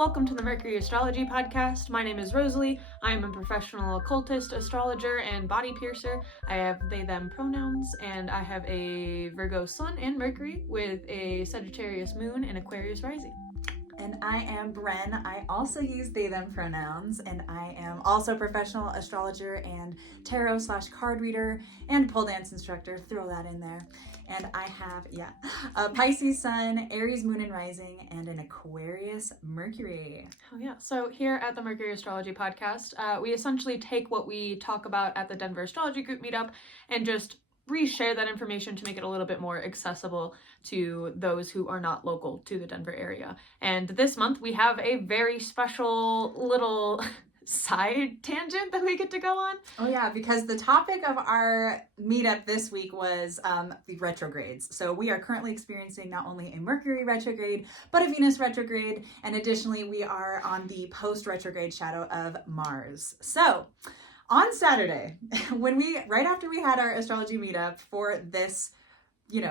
welcome to the Mercury Astrology podcast. My name is Rosalie. I am a professional occultist, astrologer, and body piercer. I have they, them pronouns, and I have a Virgo sun and Mercury with a Sagittarius moon and Aquarius rising. And I am Bren. I also use they, them pronouns, and I am also a professional astrologer and tarot/card reader and pole dance instructor. Throw that in there. And I have, a Pisces sun, Aries moon and rising, and an Aquarius Mercury. Oh yeah. So here at the Mercury Astrology podcast, we essentially take what we talk about at the Denver Astrology Group meetup and just reshare that information to make it a little bit more accessible to those who are not local to the Denver area. And this month we have a very special little side tangent that we get to go on. Oh yeah, because the topic of our meetup this week was the retrogrades. So we are currently experiencing not only a Mercury retrograde, but a Venus retrograde. And additionally, we are on the post-retrograde shadow of Mars. So on Saturday, right after we had our astrology meetup for this,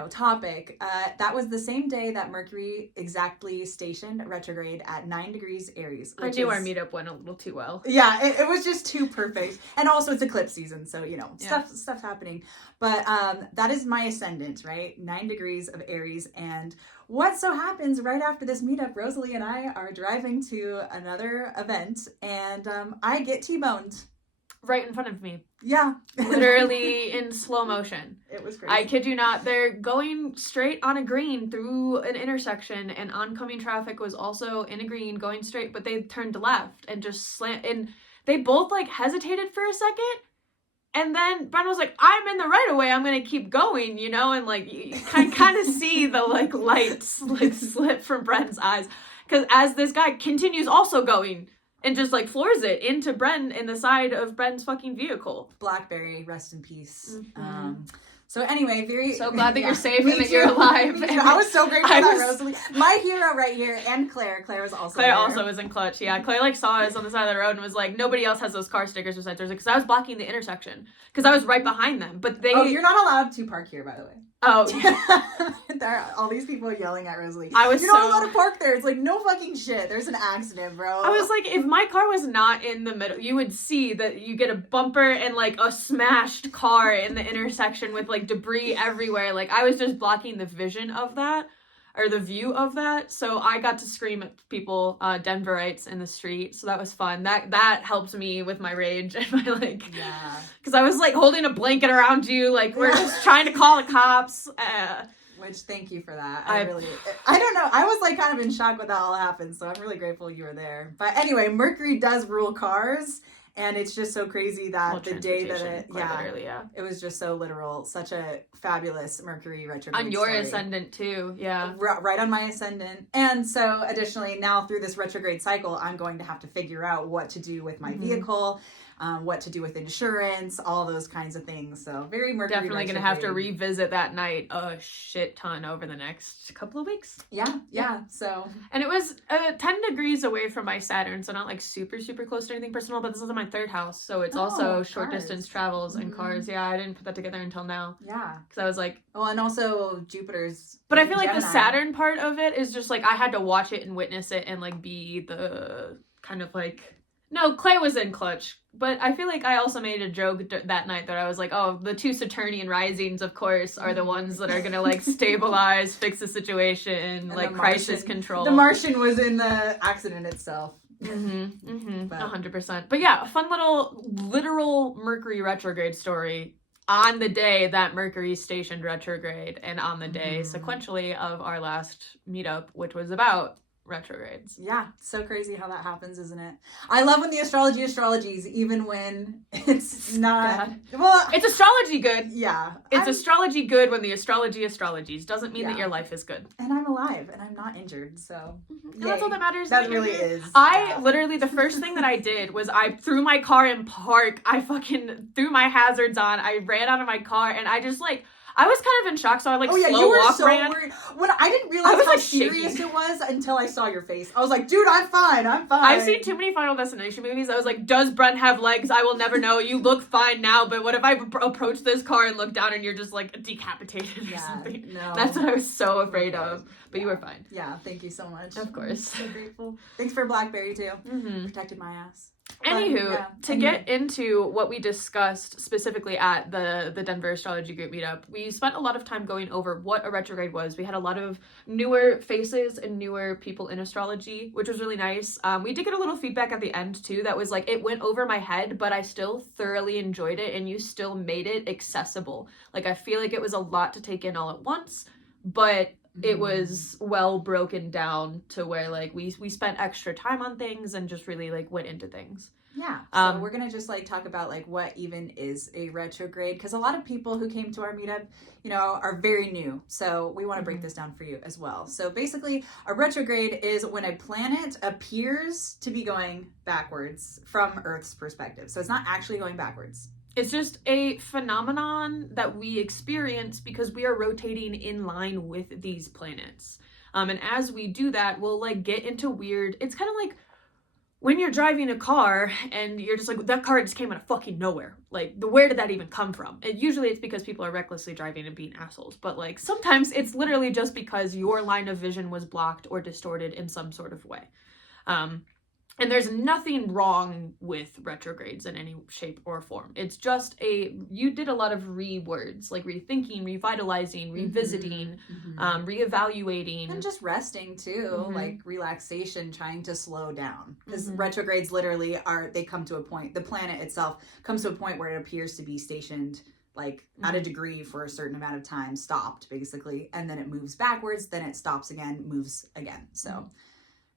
topic, that was the same day that Mercury exactly stationed retrograde at 9 degrees Aries. I knew our meetup went a little too well. Yeah, it was just too perfect. And also it's eclipse season, so, stuff's happening. But that is my ascendant, right? 9 degrees of Aries. And what so happens right after this meetup, Rosalie and I are driving to another event, and I get T-boned. Right in front of me. Yeah. Literally in slow motion. It was crazy. I kid you not. They're going straight on a green through an intersection, and oncoming traffic was also in a green going straight, but they turned left and just slant, and they both hesitated for a second. And then Bren was like, I'm in the right of way, I'm gonna keep going, and you kind of see the lights slip from Bren's eyes. Because as this guy continues also going, and just floors it into Bren in the side of Bren's fucking vehicle. Blackberry, rest in peace. Mm-hmm. So anyway, so glad that you're safe and that you're alive. I was so grateful for that, Rosalie. My hero right here, and Claire. Claire was also there. Also was in clutch. Yeah, Claire saw us on the side of the road and was like, nobody else has those car stickers besides yours. Because I was blocking the intersection because I was right behind them. But they. Oh, you're not allowed to park here, by the way. Oh, there are all these people yelling at Rosalie. You're not allowed to park there. It's no fucking shit. There's an accident, bro. I was like, if my car was not in the middle, you would see that you get a bumper and a smashed car in the intersection with debris everywhere. I was just blocking the vision of that, or the view of that. So I got to scream at people, Denverites in the street. So that was fun. That helped me with my rage and my yeah. Because I was holding a blanket around you, we're just trying to call the cops. Which, thank you for that. I don't know. I was kind of in shock when that all happened. So I'm really grateful you were there. But anyway, Mercury does rule cars. And it's just so crazy that the day that it was just so literal. Such a fabulous Mercury retrograde on your story. Ascendant too, yeah. Right on my ascendant. And so additionally, now through this retrograde cycle, I'm going to have to figure out what to do with my vehicle, what to do with insurance, all those kinds of things. So very Mercury definitely going to have to revisit that night a shit ton over the next couple of weeks. Yeah. So. And it was 10 degrees away from my Saturn, so not super, super close to anything personal, but this is my third house, so it's also short distance travels and cars. Yeah, I didn't put that together until now. Yeah. Because I was like... Well, and also Jupiter's... But I feel the Saturn part of it is just I had to watch it and witness it and be the kind of No, Clay was in clutch, but I feel I also made a joke that night that I was like, oh, the two Saturnian risings, of course, are the ones that are going to stabilize, fix the situation, crisis control. The Martian was in the accident itself. 100%. But yeah, a fun little literal Mercury retrograde story on the day that Mercury stationed retrograde and on the day sequentially of our last meetup, which was about retrogrades. Yeah, so crazy how that happens, isn't it? I love when the astrologies, even when it's not bad. Well, it's astrology good. Yeah. It's astrology good when the astrologies doesn't mean that your life is good. And I'm alive and I'm not injured, so and that's all that matters. That really is. Literally the first thing that I did was I threw my car in park. I fucking threw my hazards on. I ran out of my car and I just I was kind of in shock, so I like Oh yeah, slow you were walk so ran. worried. When I didn't realize was, how like, serious shaking. it was until I saw your face. I was like, dude, I'm fine. I've seen too many Final Destination movies. I was like, does Bren have legs? I will never know. You look fine now, but what if I approach this car and look down and you're just like decapitated or something? No. That's what I was so afraid of. But you were fine. Yeah, thank you so much. Of course. I'm so grateful. Thanks for Blackberry too. Mm-hmm. Protected my ass. Anywho, get into what we discussed specifically at the Denver Astrology Group meetup, we spent a lot of time going over what a retrograde was. We had a lot of newer faces and newer people in astrology, which was really nice. We did get a little feedback at the end too that was like, it went over my head, but I still thoroughly enjoyed it and you still made it accessible. Like, I feel like it was a lot to take in all at once, but it was well broken down to where like we spent extra time on things and just really like went into things. Yeah. So we're gonna just like talk about like what even is a retrograde, because a lot of people who came to our meetup, you know, are very new. So we want to break this down for you as well. So basically, a retrograde is when a planet appears to be going backwards from Earth's perspective. So it's not actually going backwards. It's just a phenomenon that we experience because we are rotating in line with these planets. And as we do that, we'll like get into weird, it's kind of like when you're driving a car and you're just like, that car just came out of fucking nowhere. Like, where did that even come from? And usually it's because people are recklessly driving and being assholes. But like, sometimes it's literally just because your line of vision was blocked or distorted in some sort of way. And there's nothing wrong with retrogrades in any shape or form. It's just you did a lot of re-words, like rethinking, revitalizing, revisiting, reevaluating. And just resting too, like relaxation, trying to slow down. Because retrogrades literally they come to a point, the planet itself comes to a point where it appears to be stationed like at a degree for a certain amount of time, stopped basically, and then it moves backwards, then it stops again, moves again. So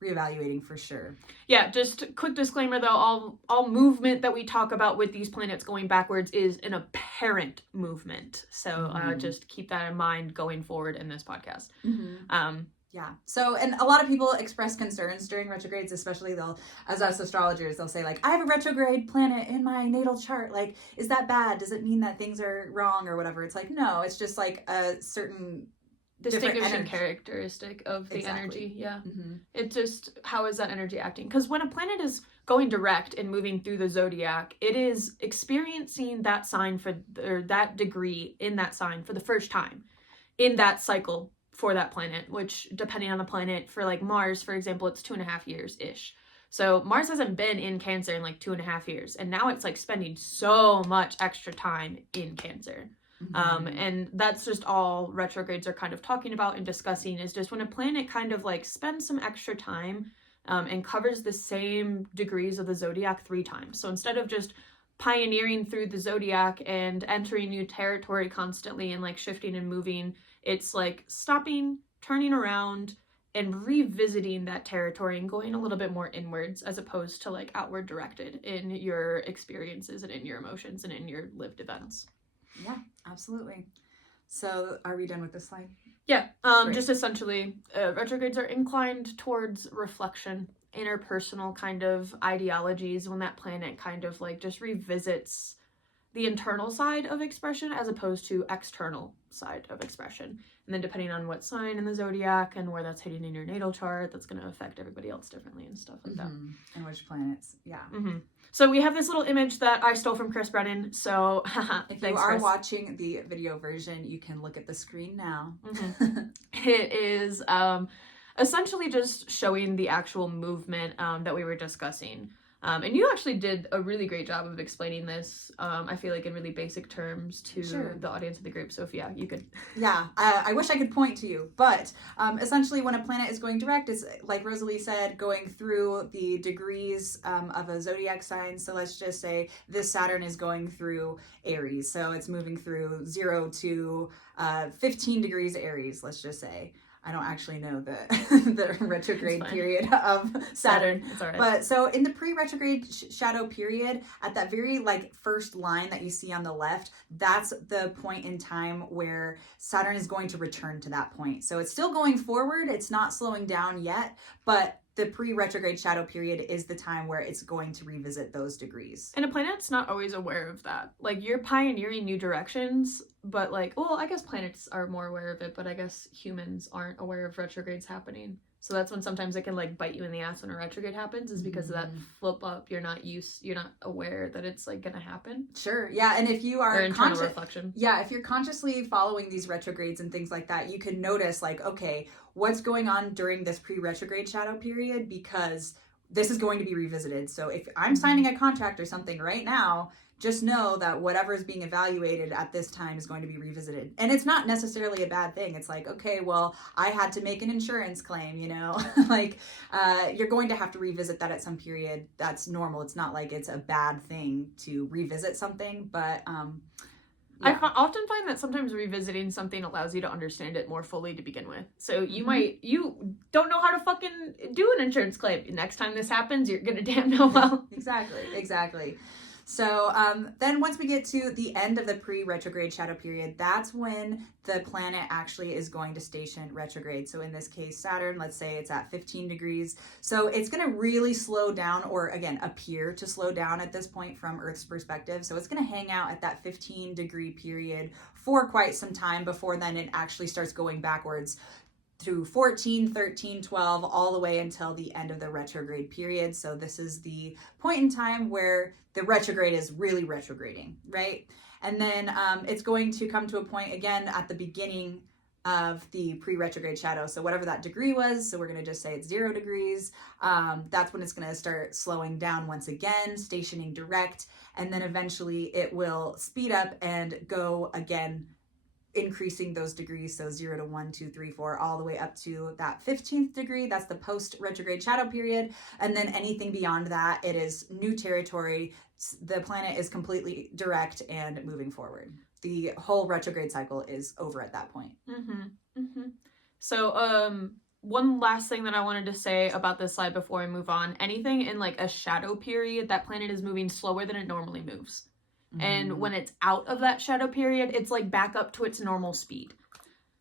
reevaluating for sure. Yeah, just quick disclaimer though, all movement that we talk about with these planets going backwards is an apparent movement. So just keep that in mind going forward in this podcast. Yeah. So, and a lot of people express concerns during retrogrades, especially as us astrologers, they'll say like, I have a retrograde planet in my natal chart. Like, is that bad? Does it mean that things are wrong or whatever? It's like, no, it's just like a certain distinguishing characteristic of the energy. Yeah. It just, how is that energy acting? Because when a planet is going direct and moving through the zodiac, it is experiencing that sign or that degree in that sign for the first time in that cycle for that planet, which depending on the planet, for like Mars, for example, it's 2.5 years ish. So Mars hasn't been in Cancer in like 2.5 years. And now it's like spending so much extra time in Cancer. And that's just all retrogrades are kind of talking about and discussing, is just when a planet kind of like spends some extra time and covers the same degrees of the zodiac 3 times. So instead of just pioneering through the zodiac and entering new territory constantly and like shifting and moving, it's like stopping, turning around, and revisiting that territory and going a little bit more inwards as opposed to like outward directed in your experiences and in your emotions and in your lived events. Yeah, absolutely. So are we done with this slide? Yeah, just essentially, retrogrades are inclined towards reflection, interpersonal kind of ideologies when that planet kind of like just revisits the internal side of expression as opposed to external side of expression. And then depending on what sign in the zodiac and where that's hitting in your natal chart, that's going to affect everybody else differently and stuff like that. And which planets, yeah. So we have this little image that I stole from Chris Brennan. So if you are watching the video version, you can look at the screen now. It is essentially just showing the actual movement that we were discussing. And you actually did a really great job of explaining this, I feel like in really basic terms to the audience of the group. So if, you could. Yeah, I wish I could point to you. But essentially when a planet is going direct, it's like Rosalie said, going through the degrees of a zodiac sign. So let's just say this Saturn is going through Aries. So it's moving through 0 to 15 degrees Aries, let's just say. I don't actually know the retrograde period of Saturn. It's all right. But so in the pre-retrograde shadow period, at that very like first line that you see on the left, that's the point in time where Saturn is going to return to that point. So it's still going forward. It's not slowing down yet, but the pre-retrograde shadow period is the time where it's going to revisit those degrees. And a planet's not always aware of that. Like, you're pioneering new directions, but like, well, I guess planets are more aware of it, but I guess humans aren't aware of retrogrades happening. So that's when sometimes it can like bite you in the ass when a retrograde happens, is because of that flip up. You're not aware that it's like gonna happen. Sure. Yeah. And if you are internal reflection. Yeah, if you're consciously following these retrogrades and things like that, you can notice like, okay, what's going on during this pre-retrograde shadow period, because this is going to be revisited. So if I'm signing a contract or something right now, just know that whatever is being evaluated at this time is going to be revisited. And it's not necessarily a bad thing. It's like, okay, well, I had to make an insurance claim, you know, like you're going to have to revisit that at some period. That's normal. It's not like it's a bad thing to revisit something, but I often find that sometimes revisiting something allows you to understand it more fully to begin with. So you don't know how to fucking do an insurance claim. Next time this happens, you're gonna damn know well. Exactly. So then once we get to the end of the pre-retrograde shadow period, that's when the planet actually is going to station retrograde. So in this case, Saturn, let's say it's at 15 degrees. So it's going to really slow down, or again, appear to slow down at this point from Earth's perspective. So it's going to hang out at that 15 degree period for quite some time before then it actually starts going backwards through 14, 13, 12, all the way until the end of the retrograde period. So this is the point in time where the retrograde is really retrograding, right? And then it's going to come to a point again at the beginning of the pre-retrograde shadow. So whatever that degree was, so we're going to just say it's 0 degrees. That's when it's going to start slowing down once again, stationing direct. And then eventually it will speed up and go again, increasing those degrees, so 0 to 1, 2, 3, 4, all the way up to that 15th degree. That's the post-retrograde shadow period. And then anything beyond that, it is new territory. The planet is completely direct and moving forward. The whole retrograde cycle is over at that point. So one last thing that I wanted to say about this slide before I move on. Anything in like a shadow period, that planet is moving slower than it normally moves. And when it's out of that shadow period, it's like back up to its normal speed.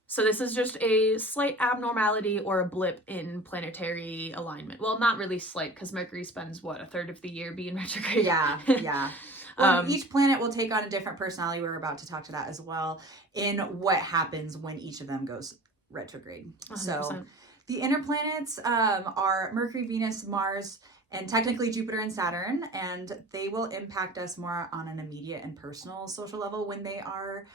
So this is just a slight abnormality or a blip in planetary alignment. Well, not really slight, because Mercury spends, what, a third of the year being retrograde? Yeah. Well, each planet will take on a different personality. We're about to talk to that as well, in what happens when each of them goes retrograde. 100%. So the inner planets are Mercury, Venus, Mars, and technically Jupiter and Saturn, and they will impact us more on an immediate and personal social level when they are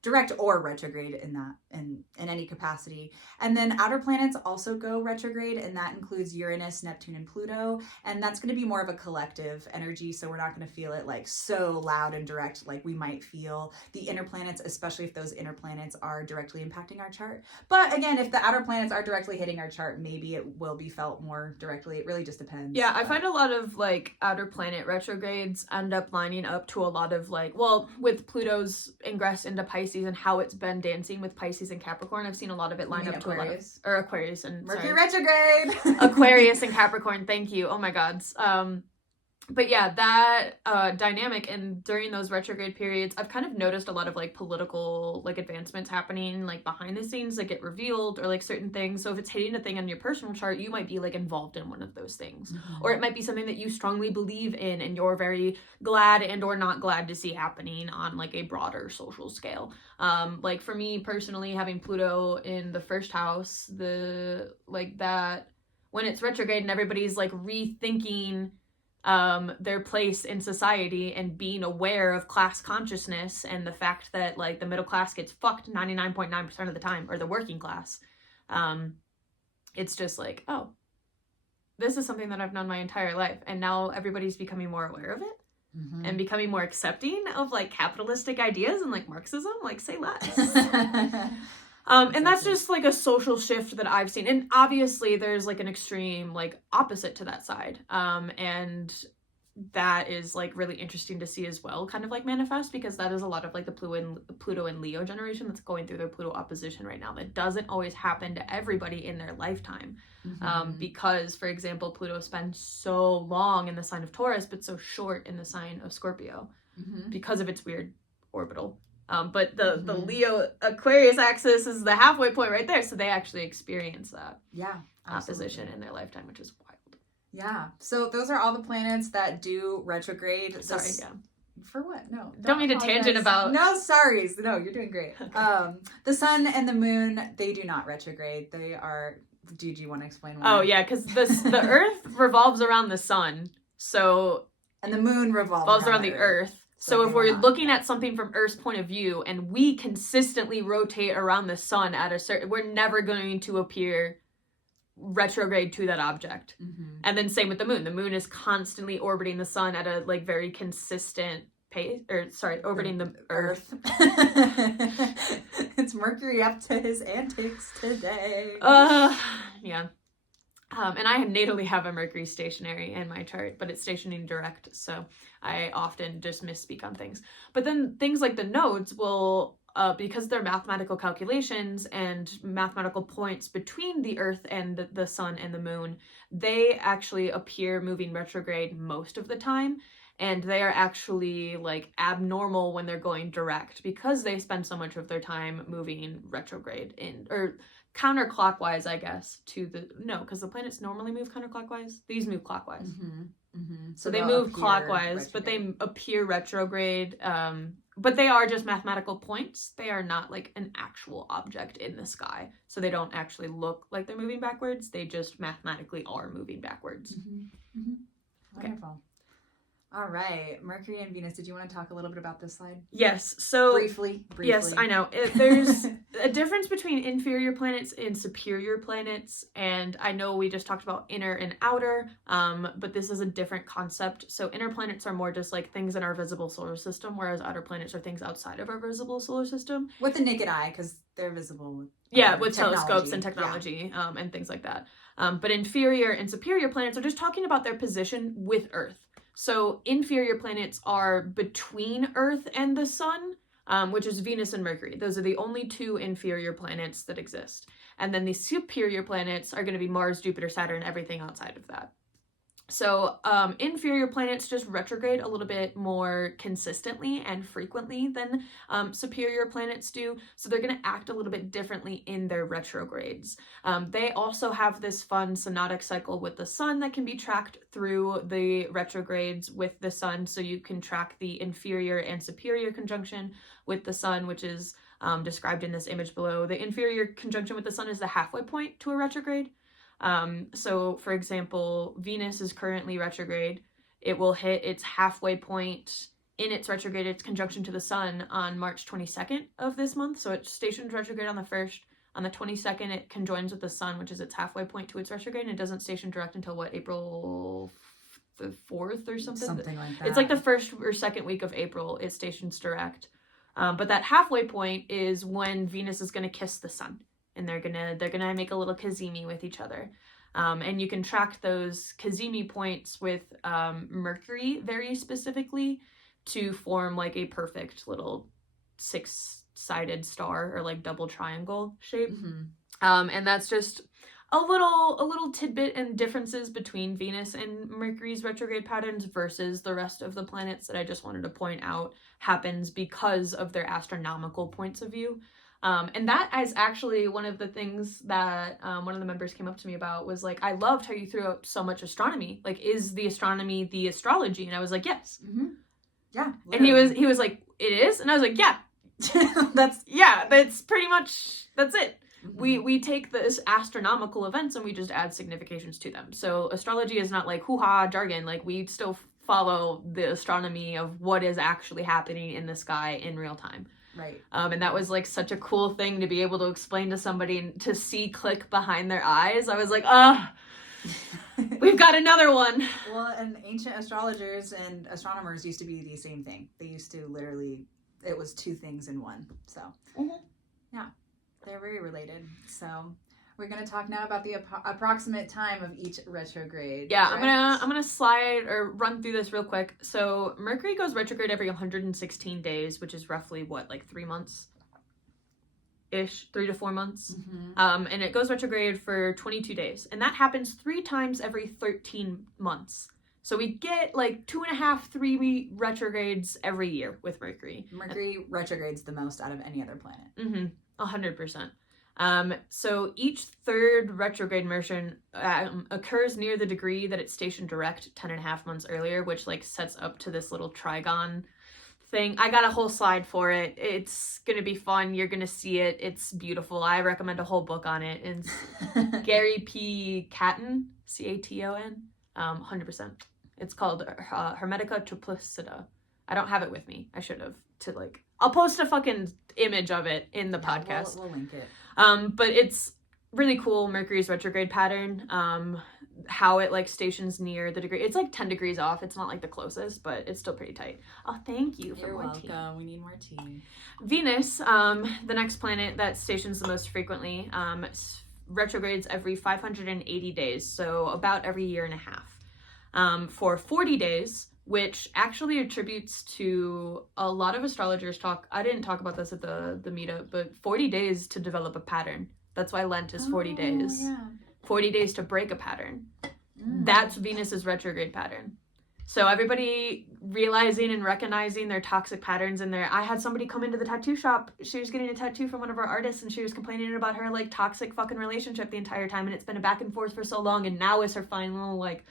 direct or retrograde in any capacity. And then outer planets also go retrograde, and that includes Uranus, Neptune, and Pluto. And that's going to be more of a collective energy, so we're not going to feel it like so loud and direct like we might feel the inner planets, especially if those inner planets are directly impacting our chart. But again, if the outer planets are directly hitting our chart, maybe it will be felt more directly. It really just depends. Yeah, I find a lot of like outer planet retrogrades end up lining up to a lot of like, well, with Pluto's ingress into Pisces and how it's been dancing with Pisces and Capricorn, I've seen a lot of it line up to Aquarius. A lot of, or Aquarius and Mercury retrograde. Aquarius and Capricorn, thank you. Oh my gods. But yeah, that dynamic, and during those retrograde periods, I've kind of noticed a lot of like political like advancements happening like behind the scenes that get revealed, or like certain things. So if it's hitting a thing on your personal chart, you might be like involved in one of those things, or it might be something that you strongly believe in and you're very glad and or not glad to see happening on like a broader social scale. Like for me personally, having Pluto in the first house, the like that when it's retrograde and everybody's like rethinking their place in society and being aware of class consciousness and the fact that like the middle class gets fucked 99.9% of the time, or the working class, it's just like, oh, this is something that I've known my entire life, and now everybody's becoming more aware of it and becoming more accepting of like capitalistic ideas and like Marxism. Like, say less. And that's just like a social shift that I've seen. And obviously there's like an extreme like opposite to that side. And that is like really interesting to see as well, kind of like manifest, because that is a lot of like the Pluto and Leo generation that's going through their Pluto opposition right now. That doesn't always happen to everybody in their lifetime. Because, for example, Pluto spends so long in the sign of Taurus, but so short in the sign of Scorpio because of its weird orbital. But the Leo Aquarius axis is the halfway point right there, so they actually experience that. Yeah. opposition in their lifetime, which is wild. Yeah. So those are all the planets that do retrograde. Sorry, yeah. For what? No. Don't mean to tangent about... No, sorry. No, you're doing great. Okay. The sun and the moon, they do not retrograde. They are... Do you want to explain why? Oh, yeah, because the Earth revolves around the sun, so... And the moon revolves around the Earth. So if we're looking at something from Earth's point of view, and we consistently rotate around the sun at a certain... We're never going to appear retrograde to that object. Mm-hmm. And then same with the moon. The moon is constantly orbiting the sun at a like very consistent pace, orbiting the Earth. It's Mercury up to his antics today. Yeah. And I natally have a Mercury stationary in my chart, but it's stationing direct, so I often just misspeak on things. But then things like the nodes will, because they're mathematical calculations and mathematical points between the Earth and the sun and the moon, they actually appear moving retrograde most of the time. And they are actually like abnormal when they're going direct because they spend so much of their time moving retrograde or counterclockwise, I guess, because the planets normally move counterclockwise. These move clockwise. Mm-hmm. Mm-hmm. So they move clockwise, but they appear retrograde. But they are just mathematical points. They are not like an actual object in the sky. So they don't actually look like they're moving backwards. They just mathematically are moving backwards. Mm-hmm. Mm-hmm. Wonderful. All right, Mercury and Venus. Did you want to talk a little bit about this slide? Yes. So briefly. Yes, I know. There's a difference between inferior planets and superior planets, and I know we just talked about inner and outer, but this is a different concept. So inner planets are more just like things in our visible solar system, whereas outer planets are things outside of our visible solar system. With the naked eye, because they're visible with with telescopes and technology, and things like that. But inferior and superior planets are just talking about their position with Earth. So inferior planets are between Earth and the sun, which is Venus and Mercury. Those are the only two inferior planets that exist. And then the superior planets are going to be Mars, Jupiter, Saturn, everything outside of that. So inferior planets just retrograde a little bit more consistently and frequently than superior planets do. So they're going to act a little bit differently in their retrogrades. They also have this fun synodic cycle with the sun that can be tracked through the retrogrades with the sun. So you can track the inferior and superior conjunction with the sun, which is described in this image below. The inferior conjunction with the sun is the halfway point to a retrograde. So for example, Venus is currently retrograde. It will hit its halfway point in its retrograde, its conjunction to the sun on March 22nd of this month. So it stations retrograde on the 1st. On the 22nd, it conjoins with the sun, which is its halfway point to its retrograde, and it doesn't station direct until April the 4th or something? Something like that. It's like the first or second week of April, it stations direct. But that halfway point is when Venus is going to kiss the sun. And they're gonna make a little cazimi with each other, and you can track those cazimi points with Mercury very specifically to form like a perfect little 6-sided star or like double triangle shape. Mm-hmm. And that's just a little tidbit and differences between Venus and Mercury's retrograde patterns versus the rest of the planets that I just wanted to point out happens because of their astronomical points of view. And that is actually one of the things that one of the members came up to me about was like, I loved how you threw up so much astronomy. Like, is the astronomy the astrology? And I was like, yes. Mm-hmm. Yeah. Literally. And he was like, it is? And I was like, yeah. That's pretty much, that's it. Mm-hmm. We take this astronomical events and we just add significations to them. So astrology is not like hoo-ha jargon. Like, we still follow the astronomy of what is actually happening in the sky in real time. Right. And that was like such a cool thing to be able to explain to somebody and to see click behind their eyes. I was like, we've got another one. Well, and ancient astrologers and astronomers used to be the same thing. They used to literally, it was two things in one. So, yeah, they're very related. So we're going to talk now about the approximate time of each retrograde. Yeah, correct? I'm gonna slide or run through this real quick. So Mercury goes retrograde every 116 days, which is roughly what, like 3 months ish, 3 to 4 months. Mm-hmm. And it goes retrograde for 22 days, and that happens 3 times every 13 months. So we get like 2.5, 3 retrogrades every year with Mercury. Mercury retrogrades the most out of any other planet. 100%. So each third retrograde motion occurs near the degree that it's stationed direct 10.5 months earlier, which like sets up to this little trigon thing. I got a whole slide for it. It's gonna be fun. You're gonna see it. It's beautiful. I recommend a whole book on it. It's Gary P. Caton, C-A-T-O-N, 100%. It's called Hermetica Triplicita. I don't have it with me. I should have. I'll post a fucking image of it in the podcast. We'll link it. But it's really cool. Mercury's retrograde pattern. How it like stations near the degree. It's like 10 degrees off. It's not like the closest, but it's still pretty tight. Oh, thank you for more tea. You're welcome. We need more tea. Venus, the next planet that stations the most frequently, retrogrades every 580 days, so about every year and a half. For 40 days, which actually attributes to a lot of astrologers talk. I didn't talk about this at the meetup, but 40 days to develop a pattern. That's why Lent is 40 days. Yeah. 40 days to break a pattern. That's Venus's retrograde pattern. So everybody realizing and recognizing their toxic patterns in there. I had somebody come into the tattoo shop. She was getting a tattoo from one of our artists, and she was complaining about her like toxic fucking relationship the entire time, and it's been a back and forth for so long, and now is her final like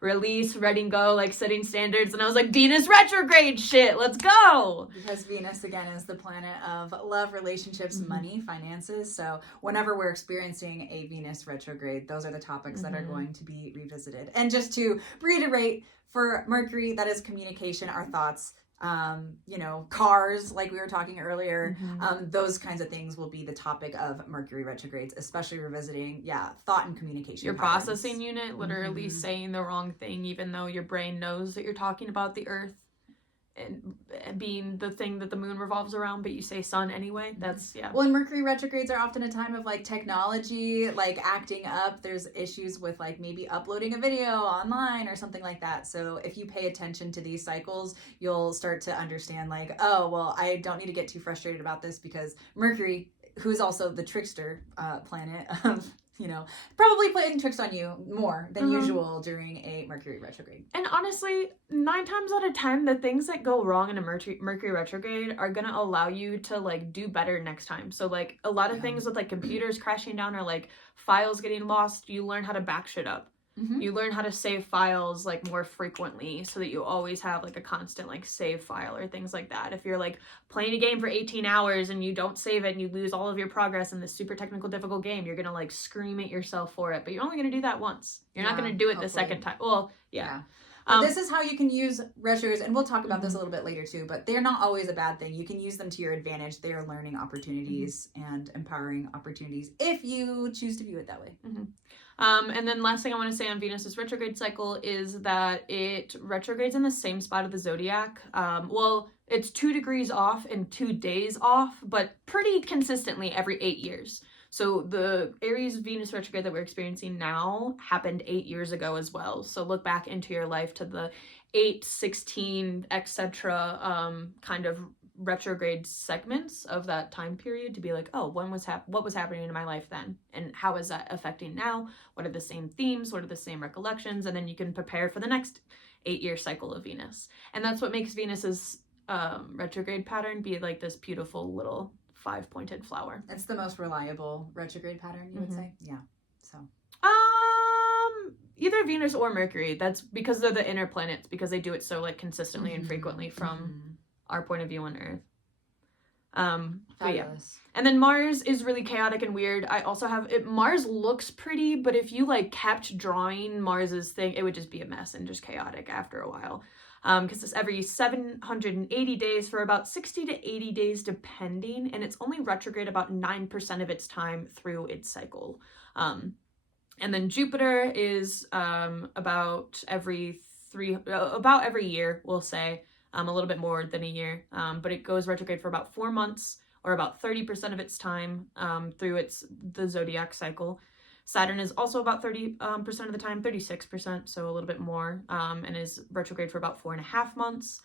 release, letting go, like setting standards. And I was like, Venus retrograde shit, let's go. Because Venus again is the planet of love, relationships, money, finances. So whenever we're experiencing a Venus retrograde, those are the topics that are going to be revisited. And just to reiterate, for Mercury, that is communication, our thoughts, cars, like we were talking earlier, those kinds of things will be the topic of Mercury retrogrades, especially revisiting, thought and communication. Your processing unit, literally saying the wrong thing, even though your brain knows that you're talking about the earth and being the thing that the moon revolves around, but you say sun anyway. That's, Well, and Mercury retrogrades are often a time of like technology, like acting up. There's issues with like maybe uploading a video online or something like that. So if you pay attention to these cycles, you'll start to understand like, oh, well, I don't need to get too frustrated about this because Mercury, who's also the trickster planet of probably playing tricks on you more than usual during a Mercury retrograde. And honestly, 9 times out of 10, the things that go wrong in a Mercury retrograde are going to allow you to like do better next time. So like a lot of things with like computers crashing down or like files getting lost, you learn how to back shit up. You learn how to save files like more frequently so that you always have like a constant like save file or things like that. If you're like playing a game for 18 hours and you don't save it and you lose all of your progress in this super technical difficult game, you're gonna like scream at yourself for it, but you're only gonna do that once. You're not gonna do it the second time. Well, But this is how you can use retrogrades, and we'll talk about this a little bit later too, but they're not always a bad thing. You can use them to your advantage. They are learning opportunities and empowering opportunities if you choose to view it that way. And then last thing I want to say on Venus's retrograde cycle is that it retrogrades in the same spot of the zodiac. Well, it's 2 degrees off and 2 days off, but pretty consistently every 8 years. So the Aries Venus retrograde that we're experiencing now happened 8 years ago as well. So look back into your life to the 8, 16, etc. Kind of retrograde segments of that time period to be like, oh, what was happening in my life then, and how is that affecting now? What are the same themes? What are the same recollections? And then you can prepare for the next 8-year cycle of Venus. And that's what makes Venus's retrograde pattern be like this beautiful little 5-pointed flower. It's the most reliable retrograde pattern, you would say? Yeah. So either Venus or Mercury. That's because they're the inner planets, because they do it so like consistently and frequently from our point of view on Earth. Fabulous. And then Mars is really chaotic and weird. I also have it. Mars looks pretty, but if you like kept drawing Mars's thing, it would just be a mess and just chaotic after a while. Because it's every 780 days for about 60 to 80 days depending, and it's only retrograde about 9% of its time through its cycle. And then Jupiter is about every year, we'll say. A little bit more than a year, but it goes retrograde for about 4 months, or about 30% of its time through the zodiac cycle. Saturn is also about 30% of the time, 36%, so a little bit more, and is retrograde for about 4.5 months.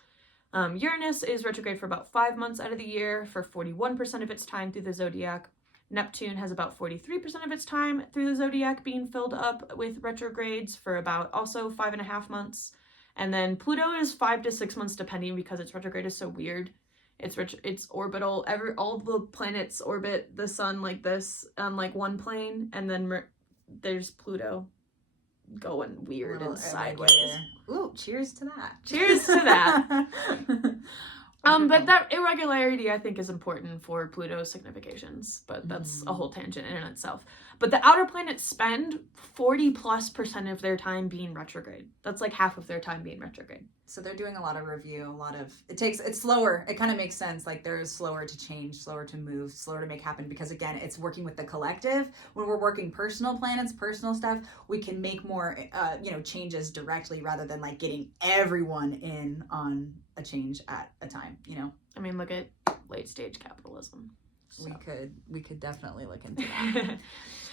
Uranus is retrograde for about 5 months out of the year, for 41% of its time through the zodiac. Neptune has about 43% of its time through the zodiac being filled up with retrogrades for about also 5.5 months. And then Pluto is 5 to 6 months depending, because its retrograde is so weird. It's orbital. All the planets orbit the sun like this on like one plane, and then there's Pluto going weird and sideways. Ooh, cheers to that. Cheers to that. But that irregularity, I think, is important for Pluto's significations, but that's a whole tangent in and itself. But the outer planets spend 40+% of their time being retrograde. That's like half of their time being retrograde. So they're doing a lot of review, it's slower. It kind of makes sense. Like they're slower to change, slower to move, slower to make happen, because again, it's working with the collective. When we're working personal planets, personal stuff, we can make more, changes directly rather than like getting everyone in on a change at a time, I mean, look at late stage capitalism. So. We could definitely look into that.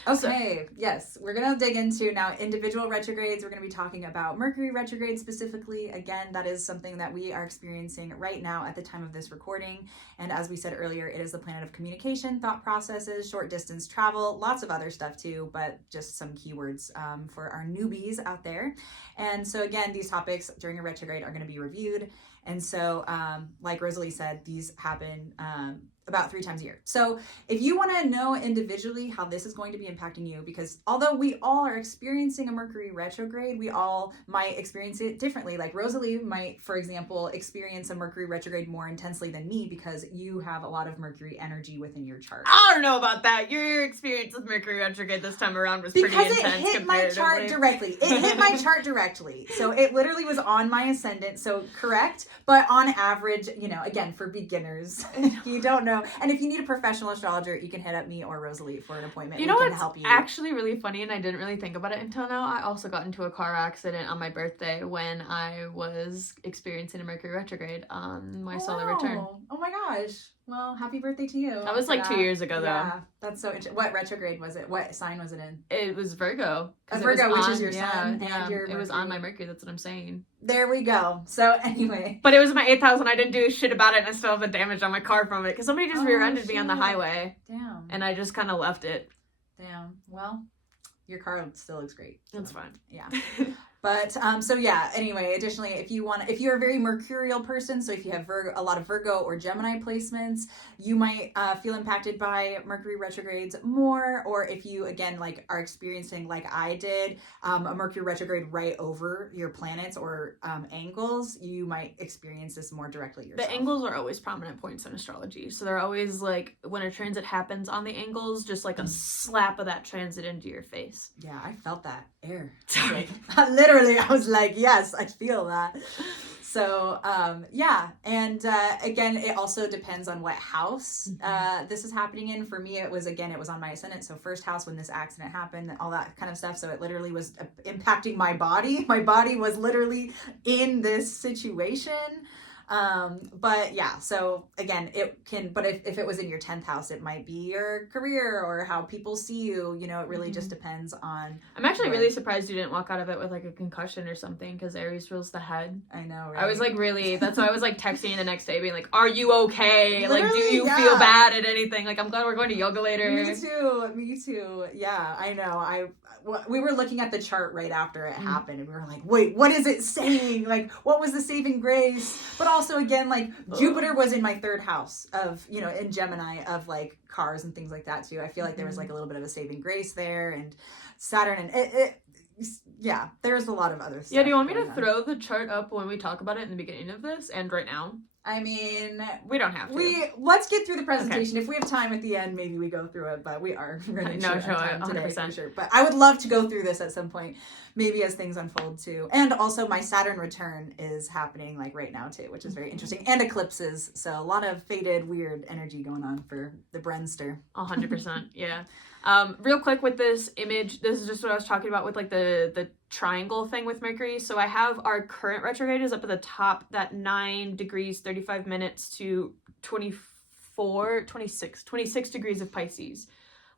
Okay, yes, we're going to dig into now individual retrogrades. We're going to be talking about Mercury retrograde specifically. Again, that is something that we are experiencing right now at the time of this recording. And as we said earlier, it is the planet of communication, thought processes, short distance travel, lots of other stuff too, but just some keywords for our newbies out there. And so again, these topics during a retrograde are going to be reviewed. And so like Rosalie said, these happen about 3 times a year. So if you want to know individually how this is going to be impacting you, because although we all are experiencing a Mercury retrograde, we all might experience it differently. Like Rosalie might, for example, experience a Mercury retrograde more intensely than me because you have a lot of Mercury energy within your chart. I don't know about that. Your experience with Mercury retrograde this time around was pretty intense. Because it hit my chart directly. It hit my chart directly. So it literally was on my ascendant. So correct. But on average, again, for beginners, you don't know. And if you need a professional astrologer, you can hit up me or Rosalie for an appointment. You know what's actually really funny, and I didn't really think about it until now? I also got into a car accident on my birthday when I was experiencing a Mercury retrograde on my solar return. Oh my gosh. Well, happy birthday to you. That was like 2 years ago, though. Yeah, that's so interesting. What retrograde was it? What sign was it in? It was Virgo. Virgo, which is your sun. Yeah, and your it was on my Mercury. That's what I'm saying. There we go. So anyway. But it was my 8th house, and I didn't do shit about it, and I still have the damage on my car from it, because somebody just rear-ended me on the highway. Damn. And I just kind of left it. Damn. Well, your car still looks great. So. That's fine. Yeah. But so yeah, anyway, additionally, if you're a very mercurial person, so if you have a lot of Virgo or Gemini placements, you might feel impacted by Mercury retrogrades more. Or if you, again, like are experiencing, like I did, a Mercury retrograde right over your planets or angles, you might experience this more directly yourself. The angles are always prominent points in astrology. So they're always like, when a transit happens on the angles, just like a slap of that transit into your face. Yeah, I felt that air. Sorry. Literally, I was like, yes, I feel that. So, yeah. And again, it also depends on what house this is happening in. For me, it was on my ascendant. So first house when this accident happened, all that kind of stuff. So it literally was impacting my body. My body was literally in this situation. But yeah, so again, it can, but if it was in your 10th house, it might be your career or how people see you, it really just depends on. I'm actually really surprised you didn't walk out of it with like a concussion or something, because Aries rules the head. I know, right? I was like, that's why I was like texting the next day being like, are you okay? Literally, like, do you feel bad at anything? Like, I'm glad we're going to yoga later. Me too. Yeah, I know. We were looking at the chart right after it happened, and we were like, wait, what is it saying? Like, what was the saving grace? But also, again, like, Jupiter was in my 3rd house of, in Gemini, of like cars and things like that too. I feel like there was like a little bit of a saving grace there, and Saturn, and yeah, there's a lot of other stuff. Yeah, do you want me to throw the chart up when we talk about it in the beginning of this and right now? I mean, we don't have to. Let's get through the presentation. Okay. If we have time at the end, maybe we go through it, but we are running short on time 100%. Today, for sure. But I would love to go through this at some point, maybe as things unfold too. And also my Saturn return is happening like right now too, which is very interesting. And eclipses, so a lot of faded, weird energy going on for the Brenster. 100%, yeah. Real quick with this image, this is just what I was talking about with like the triangle thing with Mercury. So I have our current retrograde is up at the top, that 9 degrees 35 minutes to 26 degrees of Pisces.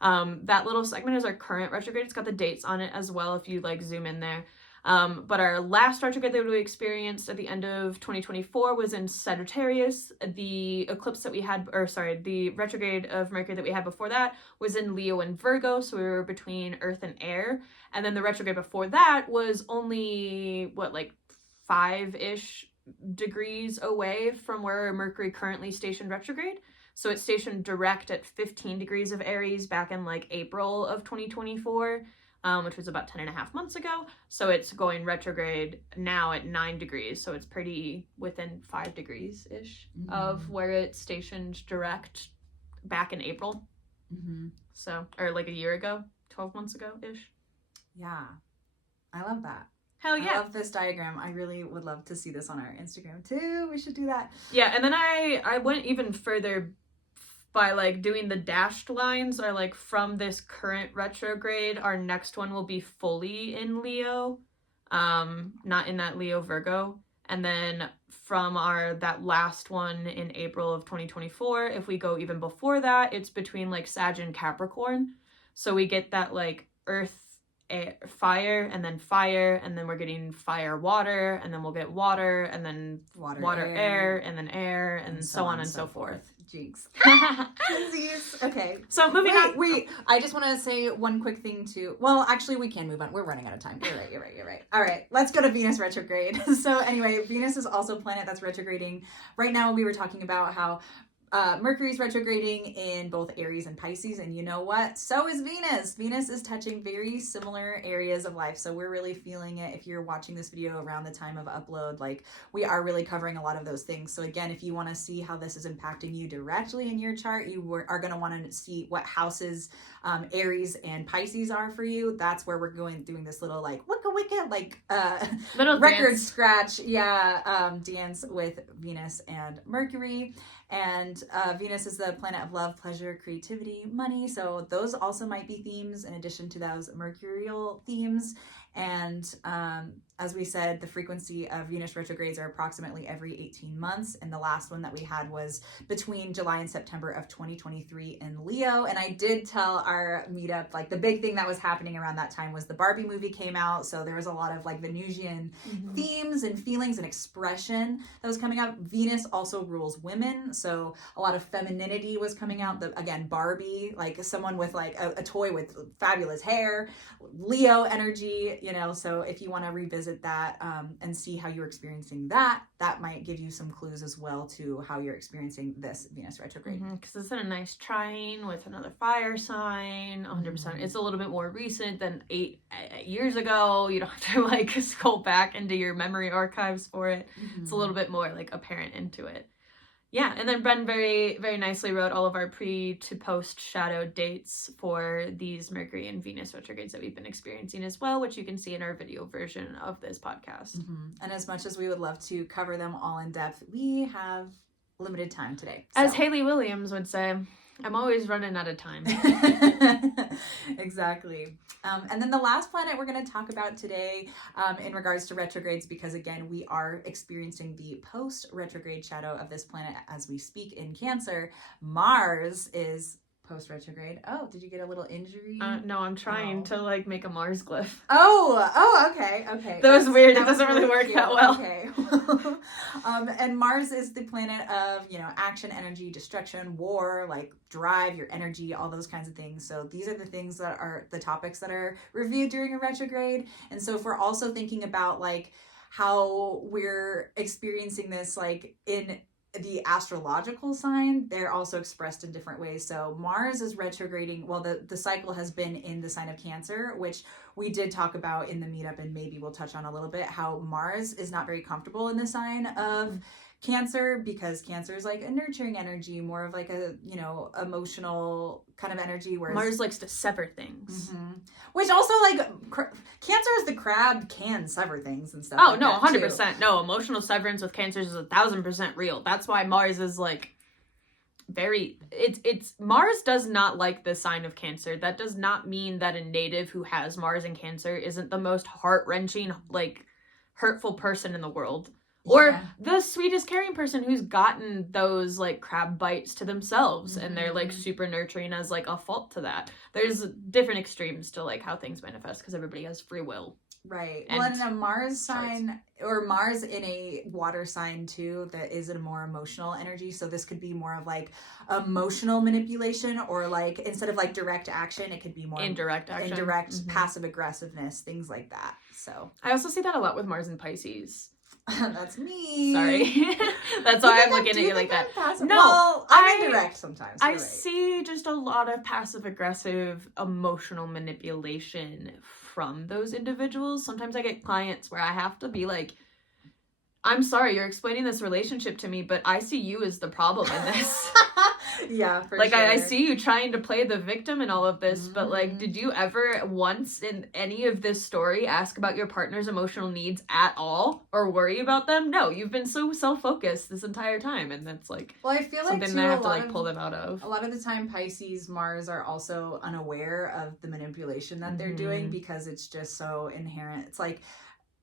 That little segment is our current retrograde. It's got the dates on it as well if you like zoom in there. But our last retrograde that we experienced at the end of 2024 was in Sagittarius. The eclipse that we had, the retrograde of Mercury that we had before that was in Leo and Virgo, so we were between Earth and Air. And then the retrograde before that was only, 5-ish degrees away from where Mercury currently stationed retrograde. So it's stationed direct at 15 degrees of Aries back in like April of 2024, which was about 10 and a half months ago. So it's going retrograde now at 9 degrees. So it's pretty within 5 degrees-ish of where it's stationed direct back in April. So, or like a year ago, 12 months ago-ish. Yeah. I love that. Hell yeah. I love this diagram. I really would love to see this on our Instagram too. We should do that. Yeah, and then I went even further by like doing the dashed lines, or like from this current retrograde, our next one will be fully in Leo, not in that Leo Virgo. And then from that last one in April of 2024, if we go even before that, it's between like Sag and Capricorn. So we get that like earth, air, fire, and then we're getting fire, water, and then we'll get water, and then water air, and then air, and so on and so forth. Jinx. Okay. So moving on. Wait. I just want to say one quick thing too. Well, actually, we can move on. We're running out of time. You're right. All right. Let's go to Venus retrograde. So anyway, Venus is also a planet that's retrograding. Right now, we were talking about how Mercury's retrograding in both Aries and Pisces, and you know what? So is Venus. Venus is touching very similar areas of life, so we're really feeling it. If you're watching this video around the time of upload, like, we are really covering a lot of those things. So again, if you want to see how this is impacting you directly in your chart, you are going to want to see what houses Aries and Pisces are for you. That's where we're doing this little like wicca like little record dance. scratch dance with Venus and Mercury. And Venus is the planet of love, pleasure, creativity, money. So those also might be themes in addition to those mercurial themes. And as we said, the frequency of Venus retrogrades are approximately every 18 months. And the last one that we had was between July and September of 2023 in Leo. And I did tell our meetup, like, the big thing that was happening around that time was the Barbie movie came out. So there was a lot of like Venusian themes and feelings and expression that was coming out. Venus also rules women. So a lot of femininity was coming out. Again, Barbie, like someone with like a toy with fabulous hair, Leo energy, you know. So if you want to revisit that and see how you're experiencing that might give you some clues as well to how you're experiencing this Venus retrograde. Because it's in a nice trine with another fire sign, 100%. It's a little bit more recent than 8 years ago. You don't have to like scroll back into your memory archives for it. It's a little bit more like apparent into it. Yeah, and then Bren very, very nicely wrote all of our pre to post shadow dates for these Mercury and Venus retrogrades that we've been experiencing as well, which you can see in our video version of this podcast. And as much as we would love to cover them all in depth, we have limited time today. So. As Haley Williams would say, I'm always running out of time. Exactly. And then the last planet we're going to talk about today in regards to retrogrades, because again, we are experiencing the post-retrograde shadow of this planet as we speak in Cancer. Mars is post-retrograde. Oh, did you get a little injury? No, I'm trying to like make a Mars glyph. Oh, okay. That was weird. It doesn't really work cute. that well. Okay. And Mars is the planet of, action, energy, destruction, war, like drive, your energy, all those kinds of things. So these are the things that are the topics that are reviewed during a retrograde. And so if we're also thinking about like how we're experiencing this like in the astrological sign, they're also expressed in different ways. So Mars is retrograding. Well, the cycle has been in the sign of Cancer, which we did talk about in the meetup, and maybe we'll touch on a little bit how Mars is not very comfortable in the sign of Cancer, because Cancer is like a nurturing energy, more of like a, emotional kind of energy, whereas Mars likes to sever things. Which also, like, Cancer is the crab, can sever things and stuff. Oh, like no, that 100%. too. No, emotional severance with Cancers is 1,000% real. That's why Mars is like Mars does not like the sign of Cancer. That does not mean that a native who has Mars in Cancer isn't the most heart-wrenching, like, hurtful person in the world. Or the sweetest caring person who's gotten those like crab bites to themselves and they're like super nurturing as like a fault to that. There's different extremes to like how things manifest because everybody has free will. Right. Well, in a Mars sign or Mars in a water sign too, that is a more emotional energy. So this could be more of like emotional manipulation, or like instead of like direct action, it could be more indirect action, indirect passive aggressiveness, things like that. So I also see that a lot with Mars and Pisces. That's me. Sorry. That's why I'm looking at you like that. No, well, I'm indirect sometimes. I Right. see just a lot of passive-aggressive emotional manipulation from those individuals. Sometimes I get clients where I have to be like, I'm sorry, you're explaining this relationship to me, but I see you as the problem in this. Yeah, for like, sure. I see you trying to play the victim in all of this, but like, did you ever once in any of this story ask about your partner's emotional needs at all or worry about them? No, you've been so self-focused this entire time, and that's like, well, I feel like something too, that I have to like pull them out of. A lot of the time, Pisces Mars are also unaware of the manipulation that they're doing because it's just so inherent. It's like,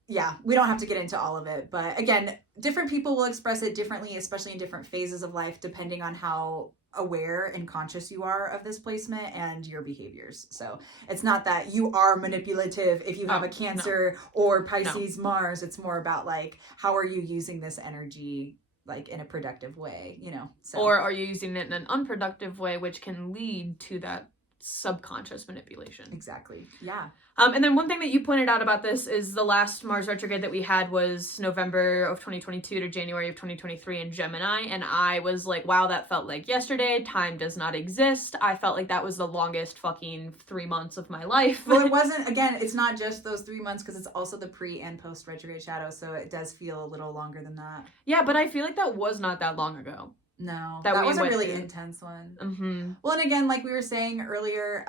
yeah, we don't have to get into all of it, but again, different people will express it differently, especially in different phases of life, depending on how aware and conscious you are of this placement and your behaviors. So it's not that you are manipulative if you have a Cancer or Pisces Mars. It's more about like, how are you using this energy like in a productive way, you know? So. Or are you using it in an unproductive way, which can lead to that subconscious manipulation? Exactly. Yeah. And then one thing that you pointed out about this is the last Mars retrograde that we had was November of 2022 to January of 2023 in Gemini. And I was like, wow, that felt like yesterday. Time does not exist. I felt like that was the longest fucking 3 months of my life. Well, it wasn't, again, it's not just those 3 months because it's also the pre and post retrograde shadow. So it does feel a little longer than that. Yeah, but I feel like that was not that long ago. No, that was a really intense one. Mm-hmm. Well, and again, like we were saying earlier,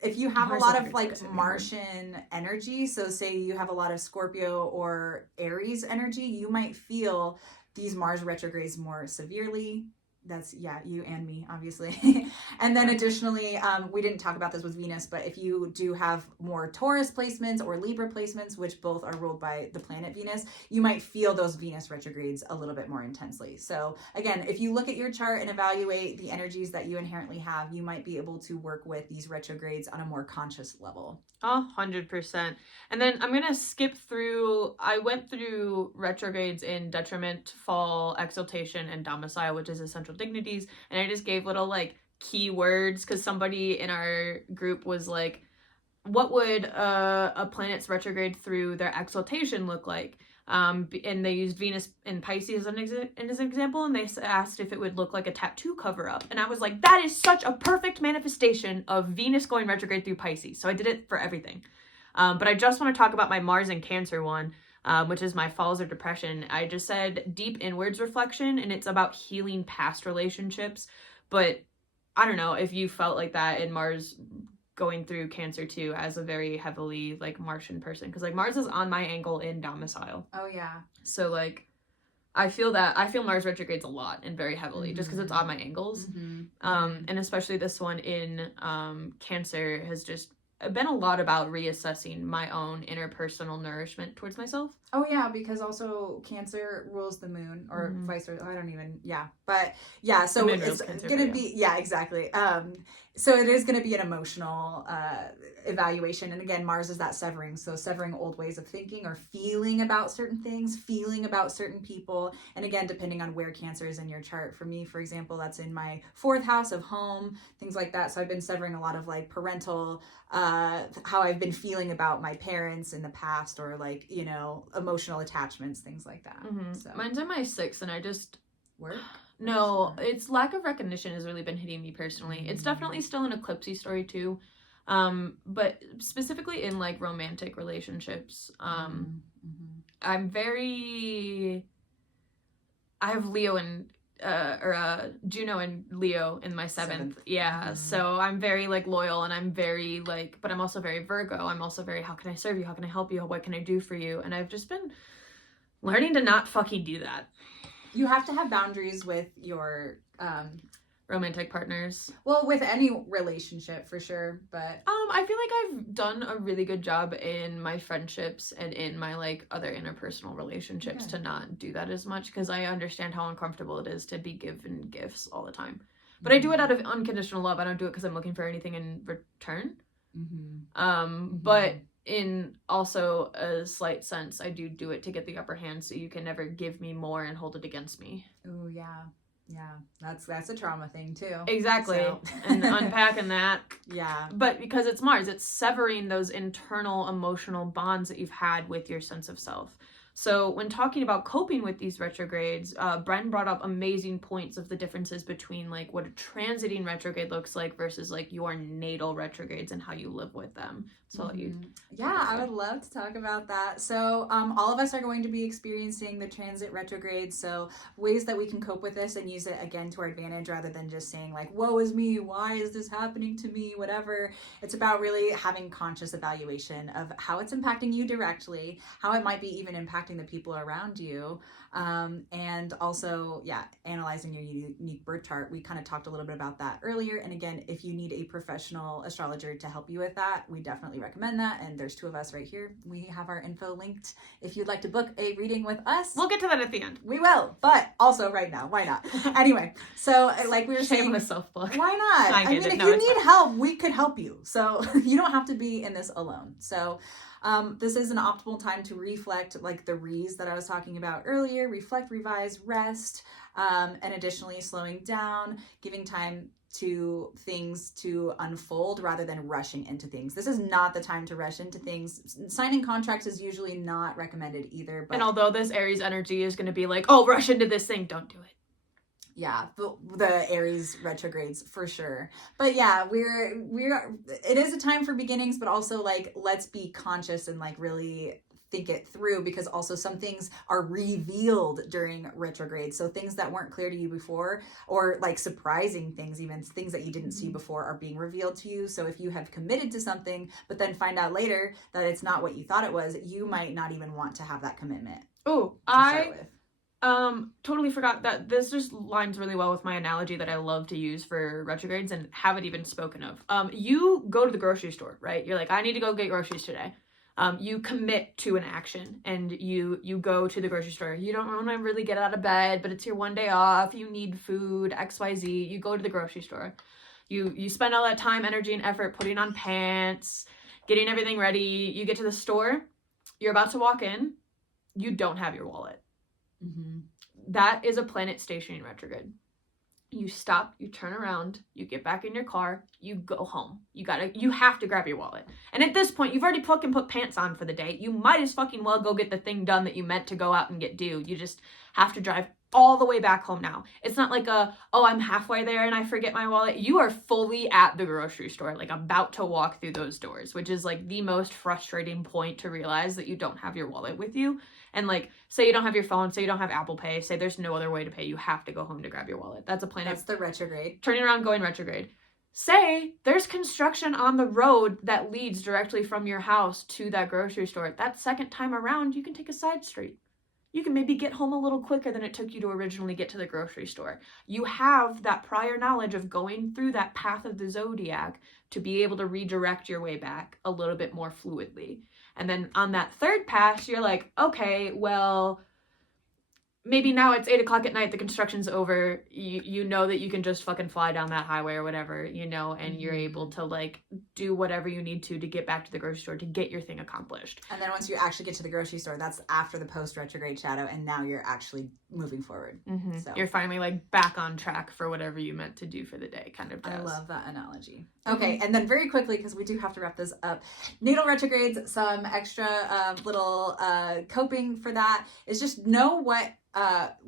if you have Mars a lot of like Martian energy, so say you have a lot of Scorpio or Aries energy, you might feel these Mars retrogrades more severely. That's, yeah, you and me, obviously. And then additionally, we didn't talk about this with Venus, but if you do have more Taurus placements or Libra placements, which both are ruled by the planet Venus, you might feel those Venus retrogrades a little bit more intensely. So again, if you look at your chart and evaluate the energies that you inherently have, you might be able to work with these retrogrades on a more conscious level. 100%. And then I'm going to skip through, I went through retrogrades in detriment, fall, exaltation, and domicile, which is essential dignities. And I just gave little like keywords because somebody in our group was like, what would a planet's retrograde through their exaltation look like? And they used Venus in Pisces as an example, and they asked if it would look like a tattoo cover-up. And I was like, that is such a perfect manifestation of Venus going retrograde through Pisces. So I did it for everything. But I just want to talk about my Mars and Cancer one, which is my falls or depression. I just said deep inwards reflection, and it's about healing past relationships. But I don't know if you felt like that in Mars going through Cancer too, as a very heavily like Martian person, because like Mars is on my angle in domicile. Oh yeah. So like I feel Mars retrogrades a lot and very heavily just because it's on my angles. And especially this one in Cancer has just been a lot about reassessing my own interpersonal nourishment towards myself. Oh yeah, because also Cancer rules the moon, or vice versa. I don't even, but yeah, so it's gonna be, exactly. So it is gonna be an emotional evaluation, and again, Mars is that severing, so severing old ways of thinking or feeling about certain things, feeling about certain people, and again, depending on where Cancer is in your chart. For me, for example, that's in my 4th house of home, things like that. So I've been severing a lot of like parental, how I've been feeling about my parents in the past, or like, you know, emotional attachments, things like that. So. Mine's in my 6th, and I just work. No, it's lack of recognition has really been hitting me personally. It's definitely still an eclipsy story too, but specifically in like romantic relationships. I have Leo and Juno and Leo in my 7th. Yeah. So I'm very like loyal, and I'm very like, but I'm also very Virgo. I'm also very, how can I serve you? How can I help you? What can I do for you? And I've just been learning to not fucking do that. You have to have boundaries with your romantic partners. Well, with any relationship for sure, but I feel like I've done a really good job in my friendships and in my like other interpersonal relationships to not do that as much, because I understand how uncomfortable it is to be given gifts all the time. But I do it out of unconditional love. I don't do it because I'm looking for anything in return. But in also a slight sense, I do it to get the upper hand, so you can never give me more and hold it against me. Oh yeah. Yeah, that's a trauma thing too. Exactly. So. And unpacking that. Yeah. But because it's Mars, it's severing those internal emotional bonds that you've had with your sense of self. So when talking about coping with these retrogrades, Bren brought up amazing points of the differences between like what a transiting retrograde looks like versus like your natal retrogrades and how you live with them. So I'll let you. Yeah, I would love to talk about that. So all of us are going to be experiencing the transit retrograde. So ways that we can cope with this and use it again to our advantage rather than just saying like, woe is me, why is this happening to me, whatever. It's about really having conscious evaluation of how it's impacting you directly, how it might be even impacting the people around you. And also, analyzing your unique birth chart. We kind of talked a little bit about that earlier. And again, if you need a professional astrologer to help you with that, we definitely recommend that. And there's two of us right here. We have our info linked if you'd like to book a reading with us. We'll get to that at the end. We will, but also right now, why not? Anyway, so like we were saying, a self-book. Why not? I mean, if you need help, we could help you. So you don't have to be in this alone. So this is an optimal time to reflect, like the re's that I was talking about earlier, reflect, revise, rest, and additionally slowing down, giving time to things to unfold rather than rushing into things. This is not the time to rush into things. Signing contracts is usually not recommended either. But, and although this Aries energy is going to be like, oh, rush into this thing, don't do it. Yeah, the Aries retrogrades for sure. But yeah, it is a time for beginnings, but also like, let's be conscious and like really think it through, because also some things are revealed during retrograde. So things that weren't clear to you before, or like surprising things, even things that you didn't see before, are being revealed to you. So if you have committed to something, but then find out later that it's not what you thought it was, you might not even want to have that commitment. Oh, totally forgot that this just lines really well with my analogy that I love to use for retrogrades and haven't even spoken of. You go to the grocery store, right? You're like, I need to go get groceries today. You commit to an action and you go to the grocery store. You don't want to really get out of bed, but it's your one day off. You need food, XYZ. You go to the grocery store. You spend all that time, energy, and effort putting on pants, getting everything ready. You get to the store. You're about to walk in. You don't have your wallet. Mm-hmm. That is a planet stationing retrograde. You stop, you turn around, you get back in your car, you go home. You have to grab your wallet. And at this point, you've already fucking put pants on for the day. You might as fucking well go get the thing done that you meant to go out and get due. You just have to drive all the way back home now. It's not like I'm halfway there and I forget my wallet. You are fully at the grocery store, like about to walk through those doors, which is like the most frustrating point to realize that you don't have your wallet with you. And like, say you don't have your phone, say you don't have Apple Pay, say there's no other way to pay, you have to go home to grab your wallet. That's a planet. That's the retrograde. Turning around, going retrograde. Say there's construction on the road that leads directly from your house to that grocery store. That second time around, you can take a side street. You can maybe get home a little quicker than it took you to originally get to the grocery store. You have that prior knowledge of going through that path of the zodiac to be able to redirect your way back a little bit more fluidly. And then on that third pass, you're like, okay, well, maybe now it's 8 o'clock at night, the construction's over, you know that you can just fucking fly down that highway or whatever, and you're able to like do whatever you need to get back to the grocery store to get your thing accomplished. And then once you actually get to the grocery store, that's after the post retrograde shadow, and now you're actually moving forward. Mm-hmm. So you're finally like back on track for whatever you meant to do for the day, kind of jazz. I love that analogy. Okay, and then very quickly, because we do have to wrap this up, natal retrogrades, some extra little coping for that is just know what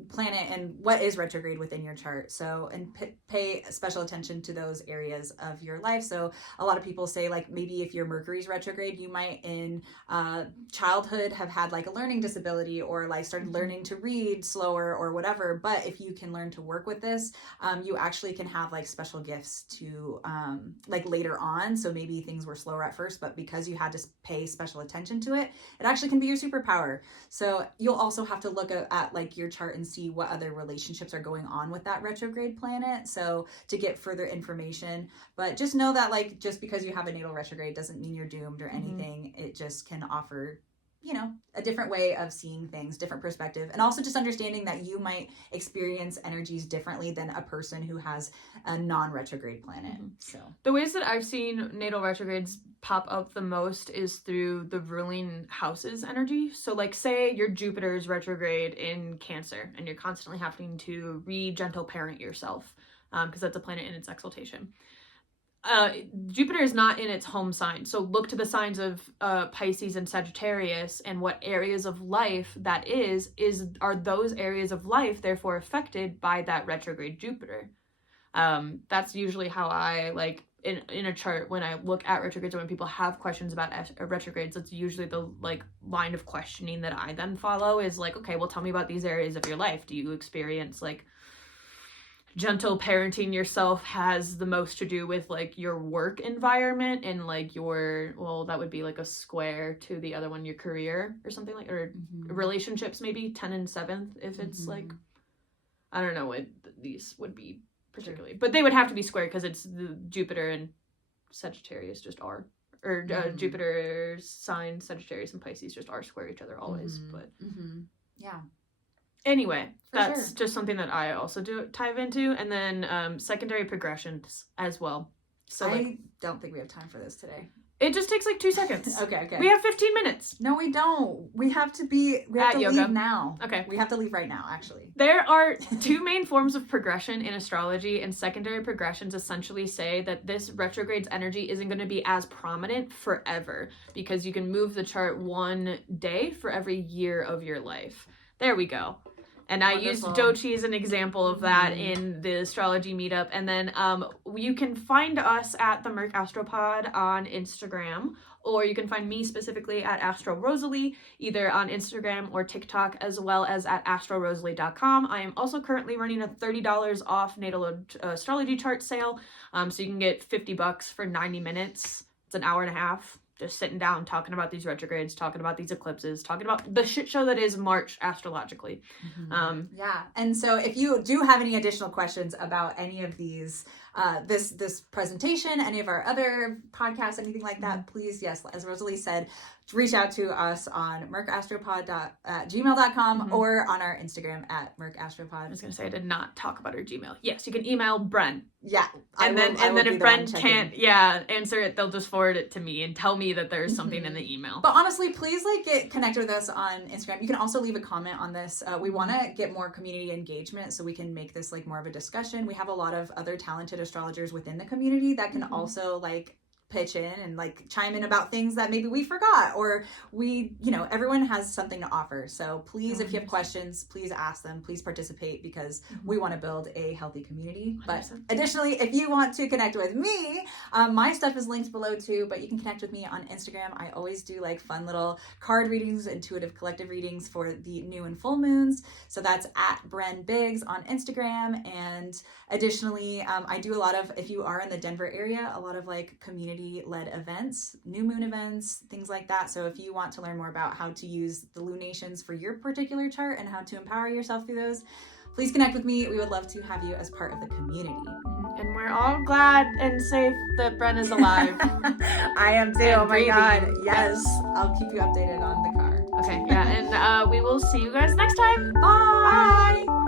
planet and what is retrograde within your chart. So, and pay special attention to those areas of your life. So a lot of people say like, maybe if your Mercury's retrograde, you might in childhood have had like a learning disability or like started learning to read slower or whatever. But if you can learn to work with this, you actually can have like special gifts to like later on. So maybe things were slower at first, but because you had to pay special attention to it, it actually can be your superpower. So you'll also have to look at like your chart and see what other relationships are going on with that retrograde planet, so to get further information. But just know that like, just because you have a natal retrograde doesn't mean you're doomed or anything. It just can offer a different way of seeing things, different perspective, and also just understanding that you might experience energies differently than a person who has a non-retrograde planet. So the ways that I've seen natal retrogrades pop up the most is through the ruling house's energy. So like, say your Jupiter's retrograde in Cancer and you're constantly having to gentle parent yourself because that's a planet in its exaltation. Jupiter is not in its home sign. So look to the signs of Pisces and Sagittarius, and what areas of life that are those areas of life therefore affected by that retrograde Jupiter. That's usually how I, like, in a chart, when I look at retrogrades, or when people have questions about retrogrades, that's usually the, like, line of questioning that I then follow is like, okay, well, tell me about these areas of your life. Do you experience, like, gentle parenting yourself has the most to do with, like, your work environment and, like, your, well, that would be like a square to the other one, your career or something, like, or relationships, maybe 10 and 7th if it's like, I don't know what these would be particularly, but they would have to be square because it's the Jupiter and Sagittarius just are, or Jupiter's sign Sagittarius and Pisces just are square each other always. But yeah. Anyway, that's just something that I also dive into. And then secondary progressions as well. So I don't think we have time for this today. It just takes like 2 seconds. Okay. We have 15 minutes. No, we don't. We have to leave now. Okay. We have to leave right now, actually. There are 2 main forms of progression in astrology, and secondary progressions essentially say that this retrograde's energy isn't going to be as prominent forever, because you can move the chart 1 day for every year of your life. There we go. And wonderful. I used Dochi as an example of that in the astrology meetup. And then you can find us at the Merc Astropod on Instagram, or you can find me specifically at Astro Rosalie, either on Instagram or TikTok, as well as at astrorosalie.com. I am also currently running a $30 off natal astrology chart sale. So you can get $50 for 90 minutes. It's an hour and a half. Just sitting down, talking about these retrogrades, talking about these eclipses, talking about the shit show that is March astrologically. Yeah. And so if you do have any additional questions about any of these, this presentation, any of our other podcasts, anything like that, please, yes, as Rosalie said, reach out to us on mercastropod@gmail.com or on our Instagram at mercastropod. I was going to say I did not talk about our Gmail. Yes, you can email Bren. Yeah. And then if Bren can't answer it, they'll just forward it to me and tell me that there's something in the email. But honestly, please get connected with us on Instagram. You can also leave a comment on this. We want to get more community engagement so we can make this like more of a discussion. We have a lot of other talented astrologers within the community that can also like pitch in and like chime in about things that maybe we forgot, or everyone has something to offer. So please, if you have questions, please ask them, please participate, because we want to build a healthy community. 100%. But additionally, if you want to connect with me, my stuff is linked below too, but you can connect with me on Instagram. I always do like fun little card readings, intuitive collective readings for the new and full moons. So that's at Bren Biggs on Instagram. And additionally, I do a lot of, if you are in the Denver area, a lot of like community led events, new moon events, things like that. So if you want to learn more about how to use the lunations for your particular chart and how to empower yourself through those, please connect with me. We would love to have you as part of the community. And we're all glad and safe that Bren is alive. I am too. And oh my breathing. God. Yes. I'll keep you updated on the car. Okay. Yeah. And we will see you guys next time. Bye. Bye.